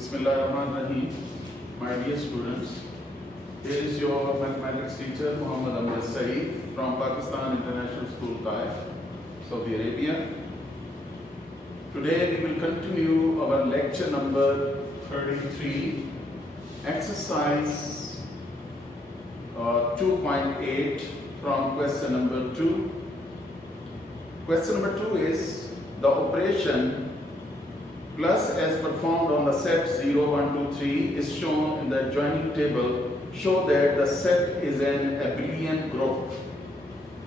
Bismillahirrahmanirrahim. My dear students, here is your mathematics teacher Muhammad Amjad Saeed from Pakistan International School, Cairo, Saudi Arabia. Today we will continue our lecture number 33, exercise 2.8 from question number 2. Question number 2 is the operation plus as performed on the set 0, 1, 2, 3 is shown in the adjoining table. Show that the set is an abelian group.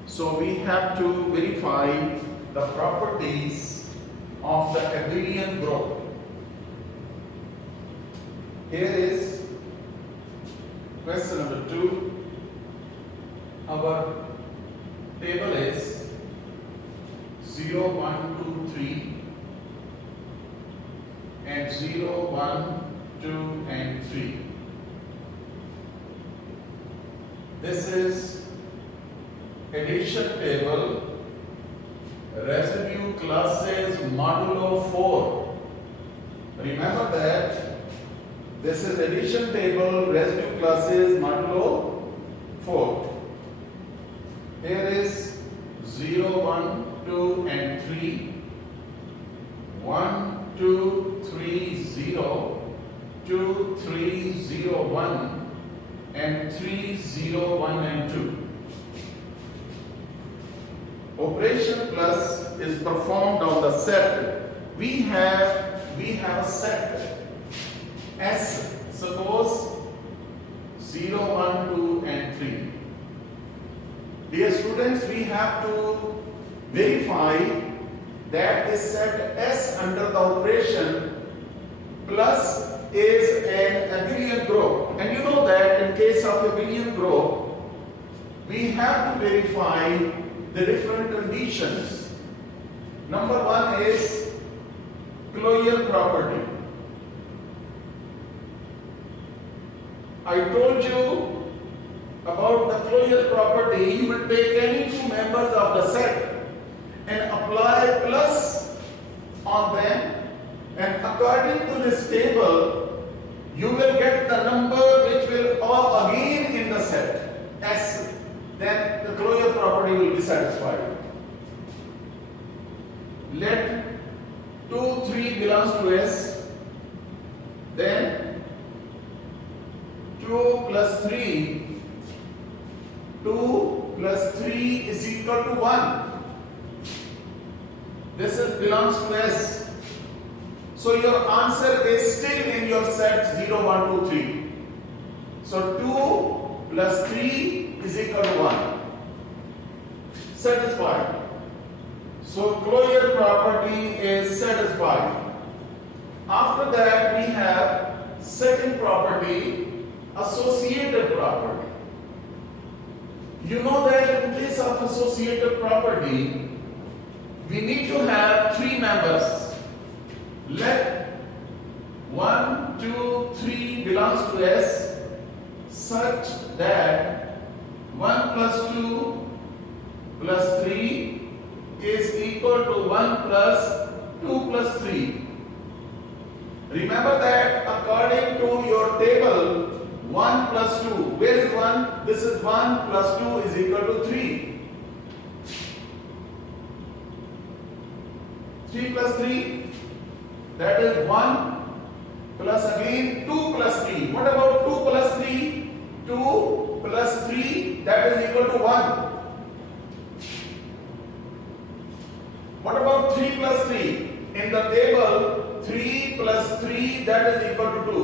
So we have to verify the properties of the abelian group. Here is question number 2. Our table is 0, 1, 2, 3 and 0, 1, 2 and 3. This is addition table, residue classes modulo 4. Remember that this is addition table, residue classes modulo 4. Here is 0, 1, 2 and 3, 1, 2, 3, 0, 2, 3, 0, 1 and 3, 0, 1 and 2. Operation plus is performed on the set. We have a set S. Suppose 0, 1, 2 and 3. Dear students, we have to verify that this set S under the operation plus is an abelian group. And you know that in case of abelian group, we have to verify the different conditions. Number 1 is Clojure property. I told you about the Clojure property. You will take any two members of the set and apply plus on them, and according to this table you will get the number which will all again in the set S. Then the Clojure property will be satisfied. Let 2, 3 belongs to S, then 2 plus 3, 2 plus 3 is equal to 1. This belongs to S. So your answer is still in your set 0, 1, 2, 3. So 2 plus 3 is equal to 1. Satisfied. So Clojure property is satisfied. After that we have second property, associative property. You know that in case of associative property, we need to have three members. Let 1, 2, 3 belongs to S such that 1 plus 2 plus 3 is equal to 1 plus 2 plus 3. Remember that according to your table, 1 plus 2, where is 1? This is 1 plus 2 is equal to 3. 3 plus 3, that is 1 plus again 2 plus 3. What about 2 plus 3? 2 plus 3, that is equal to 1. What about 3 plus 3? In the table, 3 plus 3, that is equal to 2.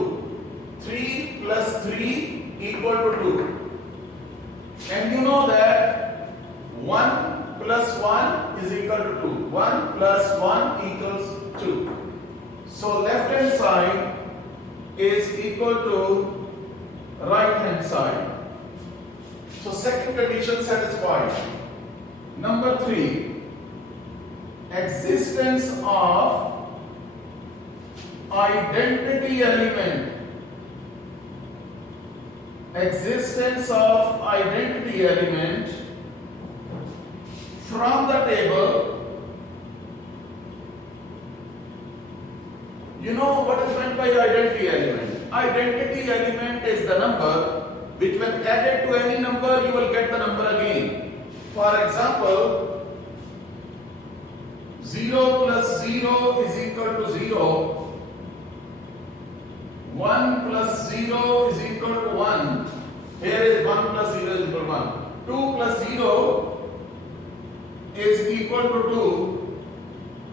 3 plus 3 equal to 2. And you know that 1 plus 1 is equal to 2. 1 plus 1 equals 2. So left hand side is equal to right hand side. So second condition satisfied. Number 3, existence of identity element. Existence of identity element from the table. You know what is meant by identity element. Identity element is the number which when added to any number you will get the number again. For example, 0 plus 0 is equal to 0. 1 plus 0 is equal to 1. Here is 1 plus 0 is equal to 1. 2 plus 0 is equal to 2.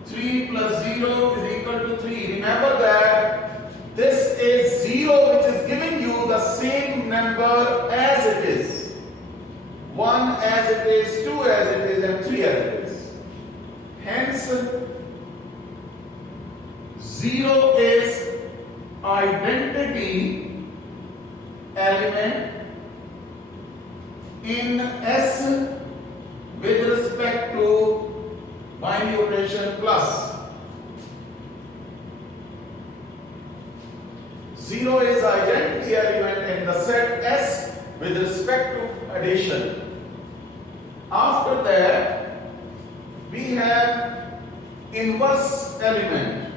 3 plus 0 is equal to 3. Remember that this is 0 which is giving you the same number as it is. 1 as it is, 2 as it is, and 3 as it is. Hence, 0 is identity element in S with respect to binary operation plus. 0 is identity element in the set S with respect to addition. After that, we have inverse element.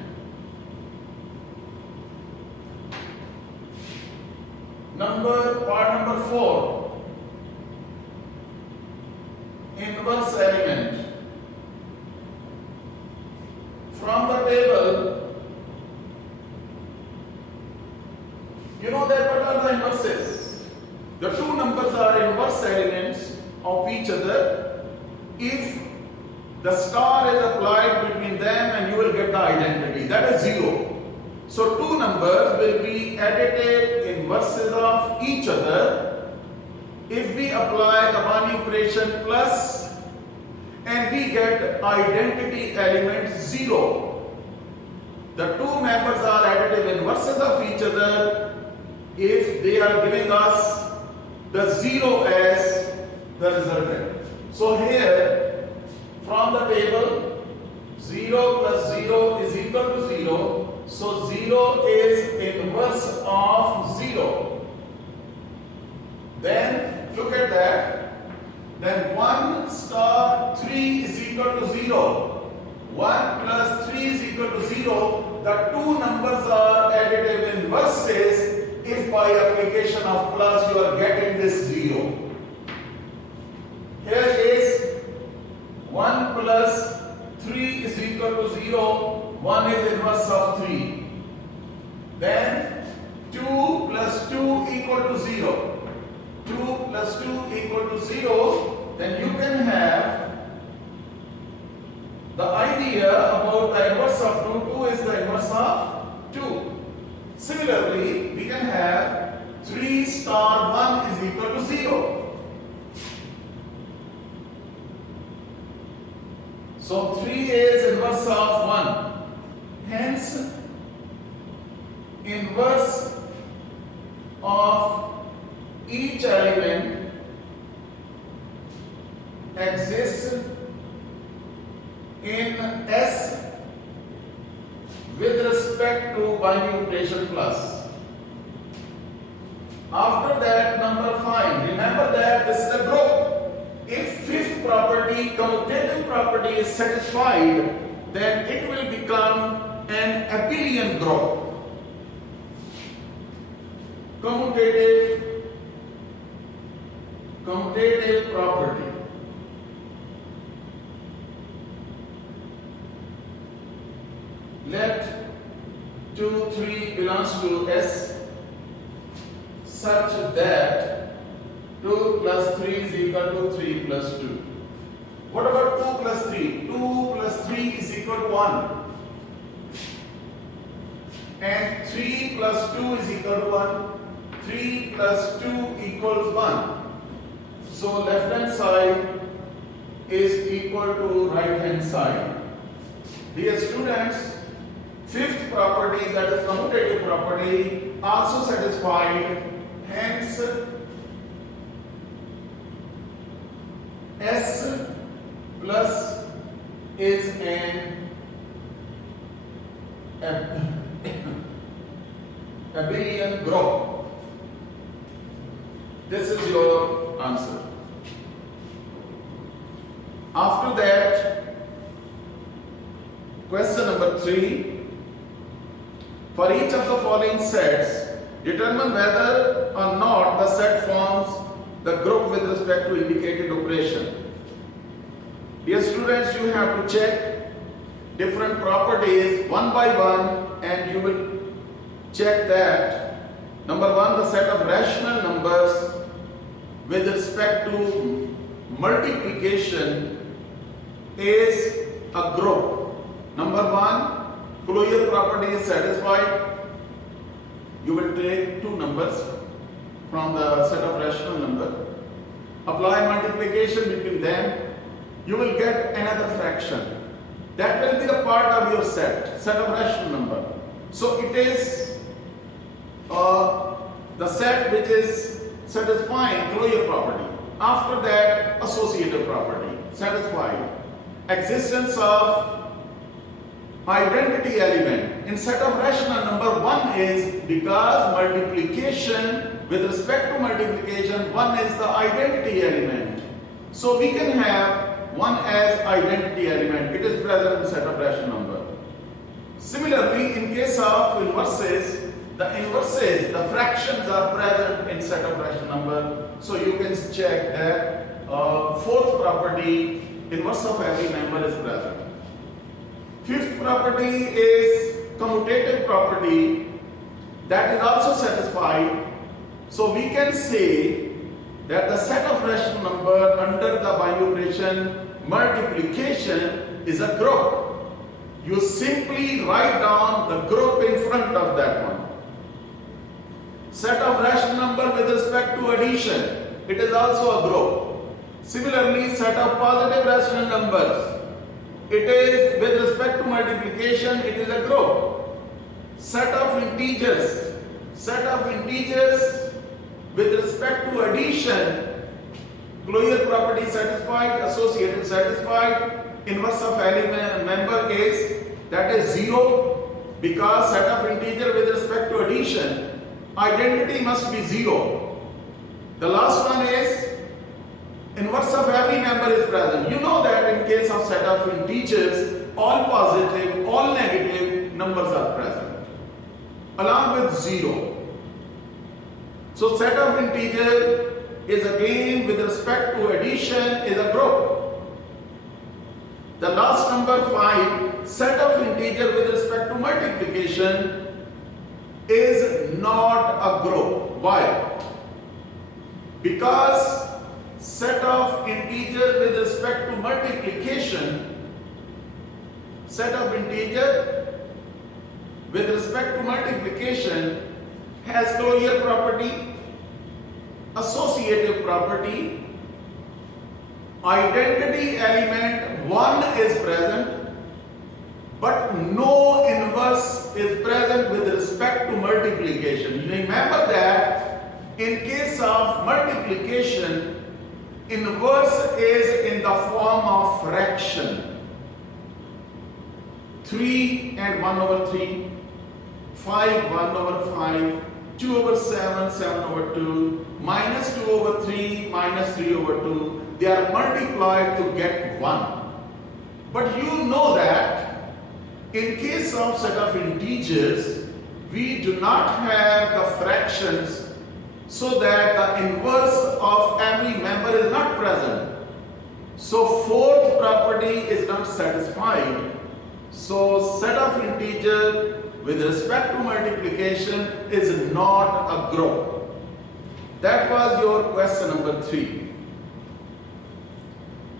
Part number 4. Inverse element. From the table, you know that what are the inverses? The two numbers are inverse elements of each other if the star is applied between them and you will get the identity. That is 0. So two numbers will be additive inverses of each other if we apply the binary operation plus and we get identity element 0. The two members are additive inverses of each other if they are giving us the 0 as the resultant. So here from the table 0 plus 0 is equal to 0. So 0 is inverse of 0. Then look at that. Then 1 star 3 is equal to 0. 1 plus 3 is equal to 0. The two numbers are additive inverses if by application of plus you are getting this 0. Here is 1 plus 3 is equal to 0. 1 is inverse of 3. Then 2 plus 2 equal to 0. 2 plus 2 equal to 0. Then you can have the idea about the inverse of 2. 2 is the inverse of 2. Similarly, we can have 3 star 1 is equal to 0. So 3 is inverse of 1. Hence, inverse of each element exists in S with respect to binary operation plus. After that, number 5. Remember that this is a group. If fifth property, commutative property is satisfied, then it will become an abelian group. Commutative property. Let 2, 3 belongs to S such that 2 plus 3 is equal to 3 plus 2. What about 2 plus 3? 2 plus 3 is equal to 1. And 3 plus 2 is equal to 1. 3 plus 2 equals 1. So left hand side is equal to right hand side. Dear students, fifth property, that is commutative property, also satisfied. Hence S plus is an abelian group. This is your answer. After that, question number 3. For each of the following sets. Determine whether or not the set forms the group with respect to indicated operation. Dear students, you have to check different properties one by one, and you will check that. Number one, the set of rational numbers with respect to multiplication is a group. Number one, closure property is satisfied. You will take two numbers from the set of rational number, apply multiplication between them, you will get another fraction. That will be the part of your set of rational number. So it is the set which is satisfying closure property. After that, associative property, satisfied. Existence of identity element in set of rational number. One is because multiplication, with respect to multiplication, one is the identity element. So we can have one as identity element. It is present in set of rational number. Similarly, in case of inverses, the fractions are present in set of rational number. So you can check that fourth property, inverse of every member is present. Fifth property is commutative property, that is also satisfied. So we can say that the set of rational number under the binary operation multiplication is a group. You simply write down the group in front of that one. Set of rational number with respect to addition, it is also a group. Similarly, set of positive rational numbers, it is with respect to multiplication, it is a group. Set of integers with respect to addition, closure property satisfied, associative satisfied. Inverse of element member is, that is 0, because set of integer with respect to addition, identity must be 0. The last one is inverse of every member is present. You know that in case of set of integers, all positive, all negative numbers are present, along with 0. So set of integer is again with respect to addition is a group. The last number 5, set of integer with respect to multiplication is not a group. Why? Because set of integer with respect to multiplication, has closure property, associative property, identity element 1 is present, but no inverse is present with respect to multiplication. Remember that in case of multiplication, inverse is in the form of fraction. 3 and 1 over 3, 5, 1 over 5, 2 over 7, 7 over 2, minus 2 over 3, minus 3 over 2. They are multiplied to get 1. But you know that in case of set of integers, we do not have the fractions, so that the inverse of every member is not present. So fourth property is not satisfied. So set of integer with respect to multiplication is not a group. That was your question number 3.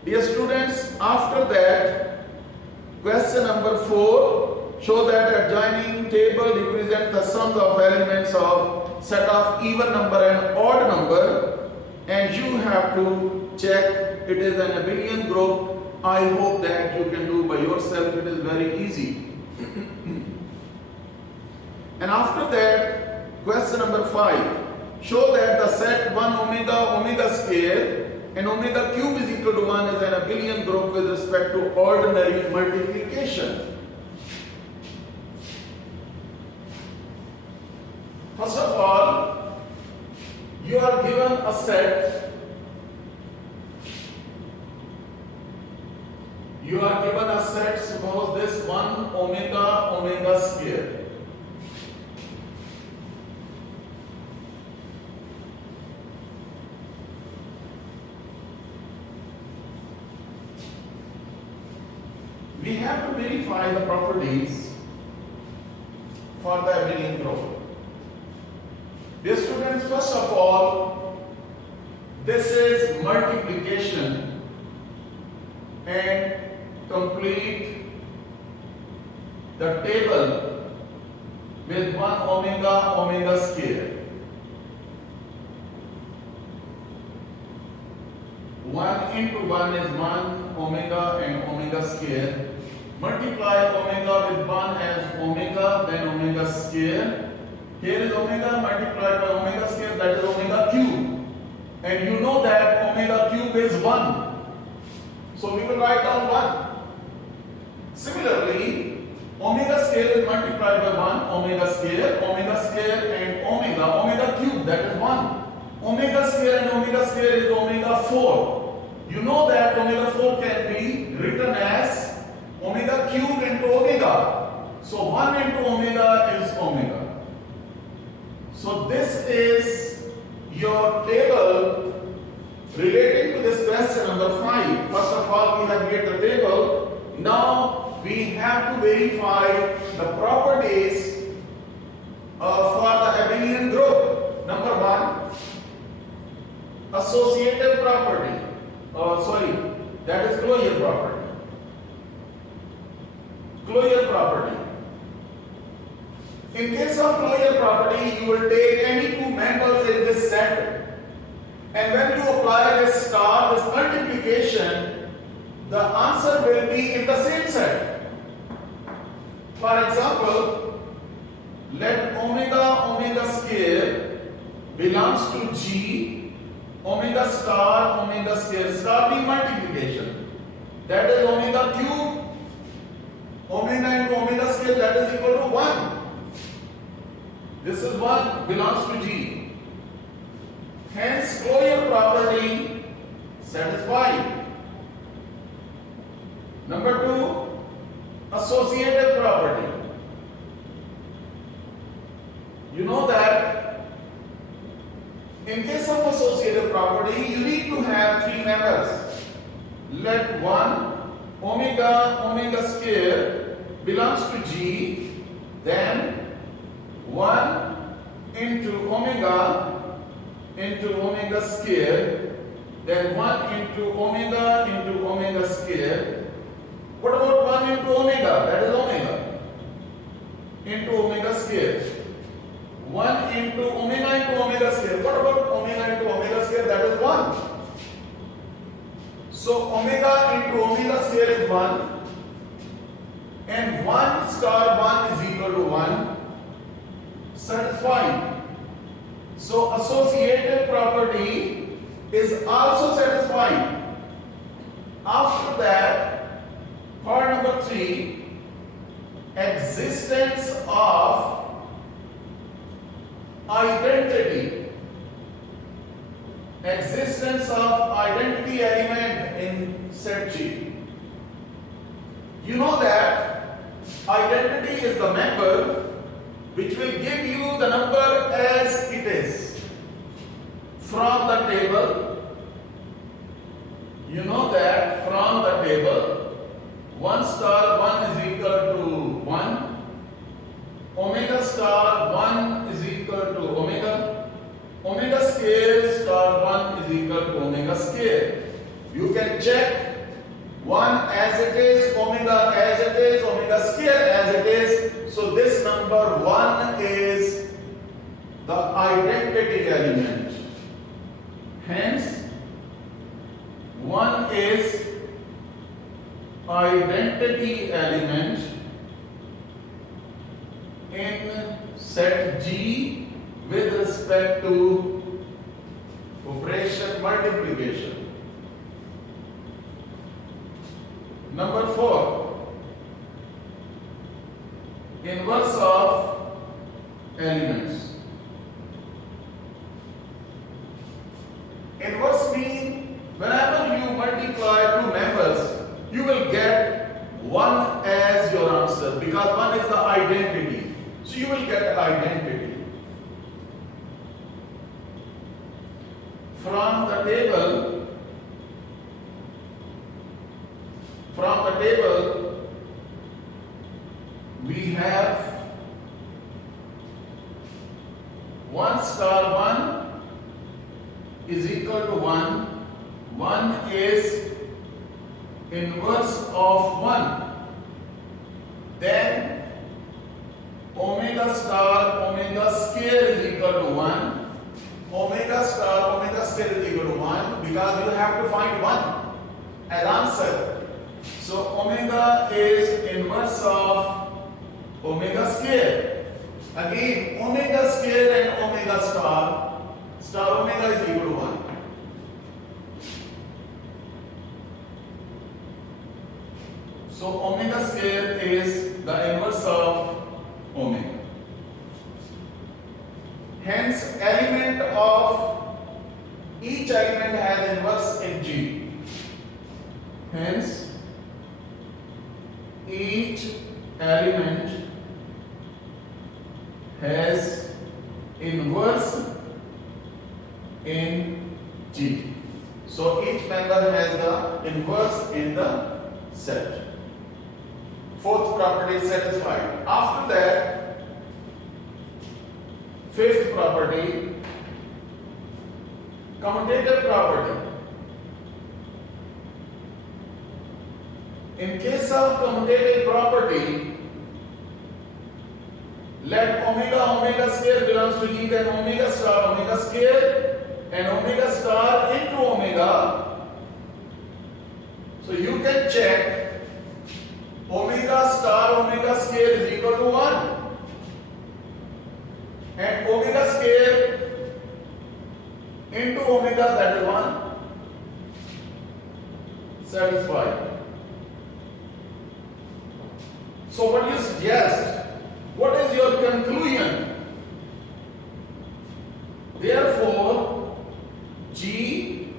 Dear students, after that, question number 4, show that adjoining table represent the sums of elements of set of even number and odd number, and you have to check it is an abelian group. I hope that you can do by yourself. It is very easy. And after that, question number 5, show that the set 1 omega square and omega cube is equal to 1 is an abelian group with respect to ordinary multiplication. First of all, you are given a set. Suppose this 1 omega square. have to verify the properties for the abelian group. Dear students, first of all, this is multiplication and complete the table with 1 omega square. 1 into 1 is 1 omega and omega square. Multiply omega with 1 as omega, then omega square. Here is omega multiplied by omega square, that is omega cube. And you know that omega cube is 1. So we will write down 1. Similarly, omega square is multiplied by 1, omega square and omega cube, that is 1. Omega square and omega square is omega 4. You know that omega 4 can be written as omega cube into omega. So 1 into omega is omega. So this is your table relating to this question number 5. First of all, we have made the table. Now we have to verify the properties for the abelian group. Number 1, associative property. That is closure property. Closure property. In case of closure property, you will take any two members in this set, and when you apply this star, this multiplication, the answer will be in the same set. For example, let omega square belongs to G, omega square, star being multiplication. That is omega cube, omega into omega square, that is equal to 1. This is 1 belongs to G. Hence, closure property satisfied. Number 2, associative property. You know that in case of associative property, you need to have 3 members. Let 1 omega square belongs to G, then 1 into omega square, then 1 into omega square. What about 1 into omega? That is omega into omega square. 1 into omega square. What about omega into omega square? That is 1. So omega into omega square is 1, and 1 star 1 is equal to 1. Satisfied. So associative property is also satisfied. After that, part number 3, existence of identity. Existence of identity element in set G. You know that identity is the member which will give you the number as it is from the table. You know that from the table 1 star 1 is equal to 1, omega star 1 is equal to omega square star 1 is equal to omega square. You can check 1 as it is, omega as it is, omega square as it is. So this number 1 is the identity element. Hence, 1 is identity element in set G with respect to operation multiplication. Number 4, inverse of elements. Inverse means whenever you multiply 2 members, you will get 1 as your answer, because 1 is the identity. So you will get identity. From the table, 1 star 1 is equal to 1. 1 is inverse of 1. Then omega star omega square is equal to 1. Omega star omega square is equal to 1 because you have to find 1 as answer. So omega is inverse of omega square. Again, omega square and omega star omega is equal to 1. So omega square is the inverse of omega. Hence, element of each element has inverse in G. Hence, each element has inverse in G. So each member has the inverse in the set. Fourth property is satisfied. After that, fifth property, commutative property. In case of commutative property, let omega square belongs to G, then omega square and omega star into omega. So you can check omega square is equal to 1 and omega square into omega, that is 1. Satisfied. So what do you suggest? What is your conclusion? Therefore, G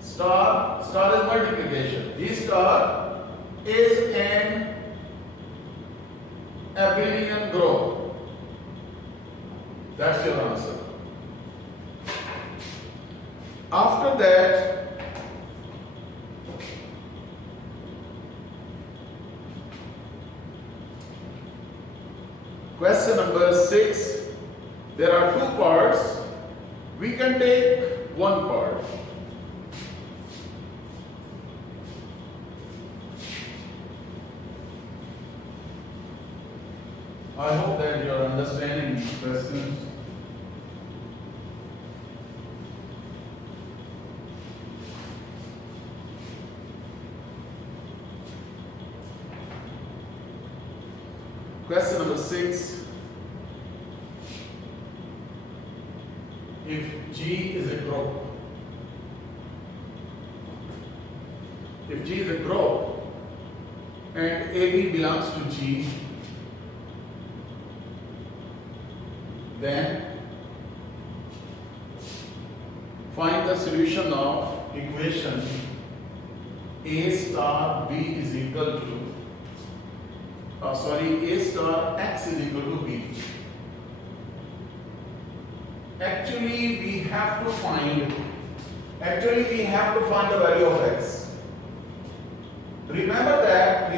star is multiplication. G star is an abelian group. That's your answer. After that, question number 6. There are 2 parts. We can take one part. I hope that you are understanding these questions. Question number 6. If G is a group, and AB belongs to G, then find the solution of equation A star B is equal to A star X is equal to B. Actually we have to find the value of X. Remember that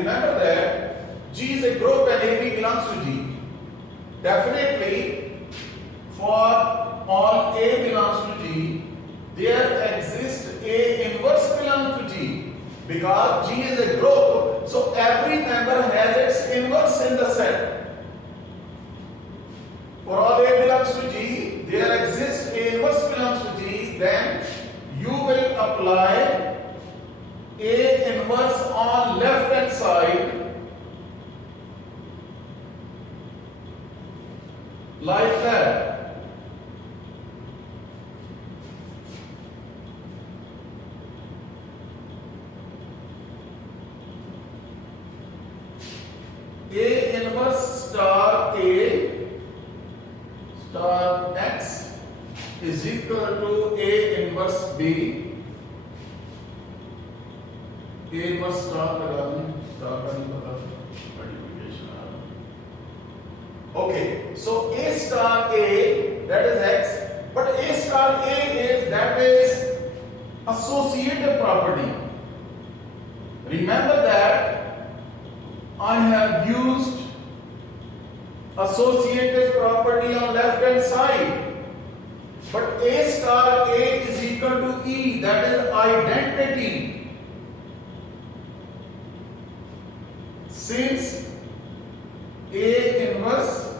G is a group and AB belongs to G. Definitely for all A belongs to G, there exists A inverse belongs to G. Because G is a group, so every member has its inverse in the set. For all A belongs to G, there exists A inverse belongs to G, then you will apply A inverse on left hand side like that. A inverse star A star X is equal to A inverse B. A inverse star okay, so A star A, that is X, but A star A is associative property. Remember that I have used associative property on left hand side. But A star A is equal to E, that is identity. Since A inverse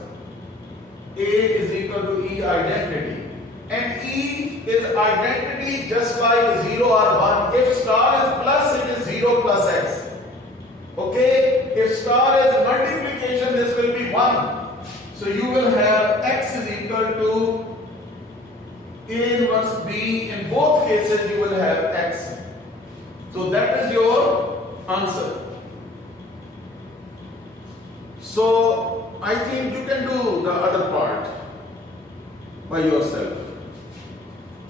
A is equal to E identity. And E is identity just like 0 or 1. If star is plus, it is 0 plus X. Okay? If star is multiplication, this will be 1. So you will have X is equal to A inverse B. In both cases, you will have X. So that is your answer. So I think you can do the other part by yourself.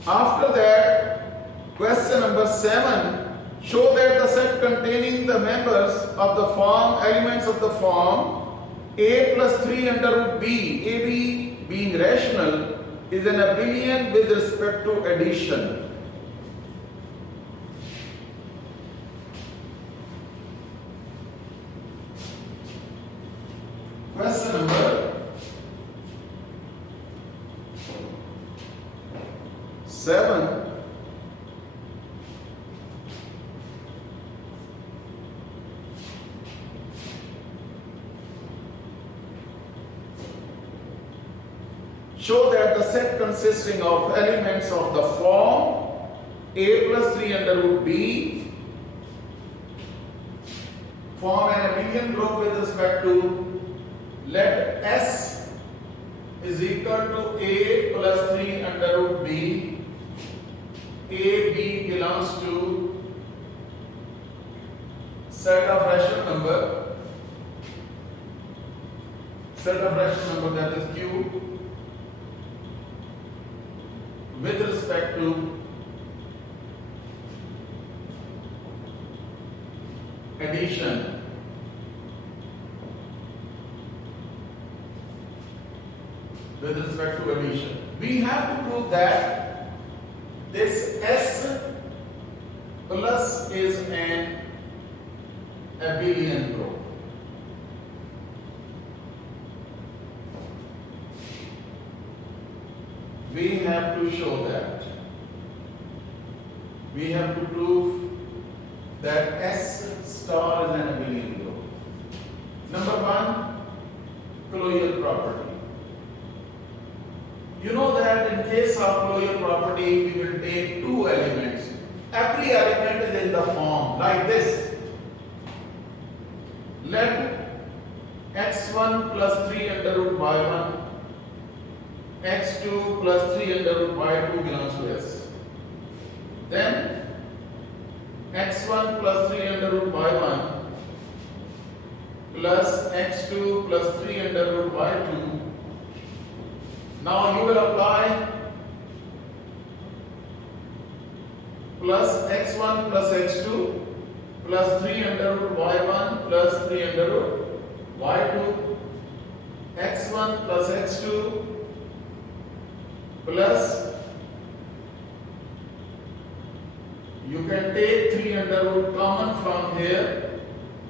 After that, question number 7. Show that the set containing the members of the form, elements of the form A plus 3 under root B, AB being rational, is an abelian with respect to addition. Question number 7. Show that the set consisting of elements of the form A plus 3 under root B form an abelian group with respect to, let S is equal to A plus 3 under root B. A, B belongs to set of rational number, that is Q, with respect to addition. With respect to addition, we have to prove that this S plus is an abelian group. We have to show that. We have to prove that S star is an abelian group. Number 1, Clojure property. You know that in case of Clojure property, we will take 2 elements. Every element is in the form like this. Let x1 plus 3 under root y1, x2 plus 3 under root y2 belongs to S. Then x1 plus 3 under root y1 plus x2 plus 3 under root y2. Now you will apply plus x1 plus x2 plus 3 under root y1 plus 3 under root y2, x1 plus x2 plus, you can take 3 under root common from here,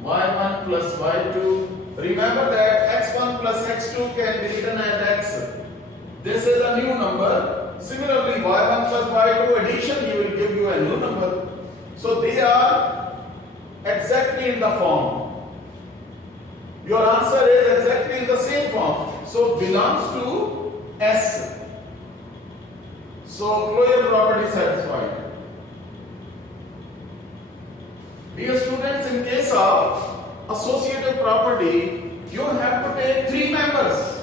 y1 plus y2. Remember that x1 plus x2 can be written as x. This is a new number. Similarly, y1 plus y2 addition, you will give you a new number. So they are exactly in the form. Your answer is exactly in the same form. So belongs to S. So Clojure property satisfied. Dear students, in case of associative property, you have to take 3 members.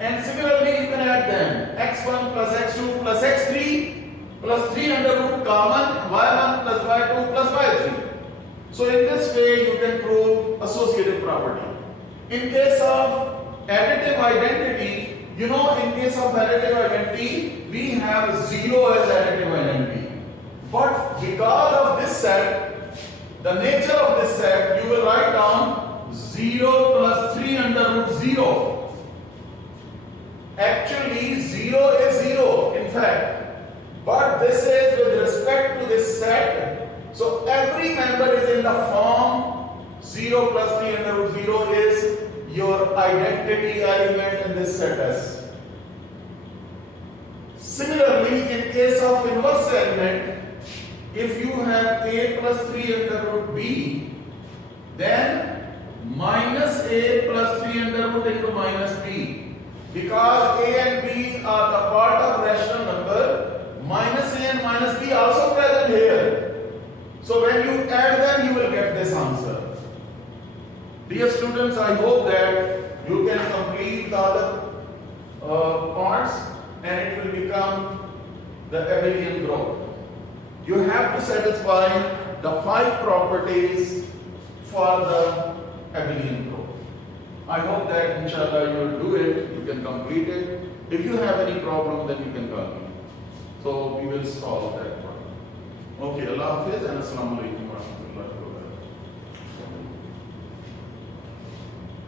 And similarly, you can add them. x1 plus x2 plus x3 plus 3 under root common, y1 plus y2 plus y3. So in this way, you can prove associative property. In case of additive identity, you know, in case of additive identity, we have 0 as additive identity. But because of this set, the nature of this set, you will write down 0 plus 3 under root 0. Actually, 0 is 0, in fact. But this is with respect to this set. So every member is in the form 0 plus 3 under root 0 is your identity element in this set S. Similarly, in case of inverse element, if you have a plus 3 under root b, then minus a plus 3 under root into minus b. Because a and b are the part of rational number, minus a and minus b also present here. So when you add them, you will get this answer. Dear students, I hope that you can complete the other parts and it will become the abelian group. You have to satisfy the 5 properties for the abelian group. I hope that inshallah you will do it, you can complete it. If you have any problem, then you can call me. So we will solve that problem. Okay, Allah Hafiz and Assalamu Alaikum wa rahmatullahi.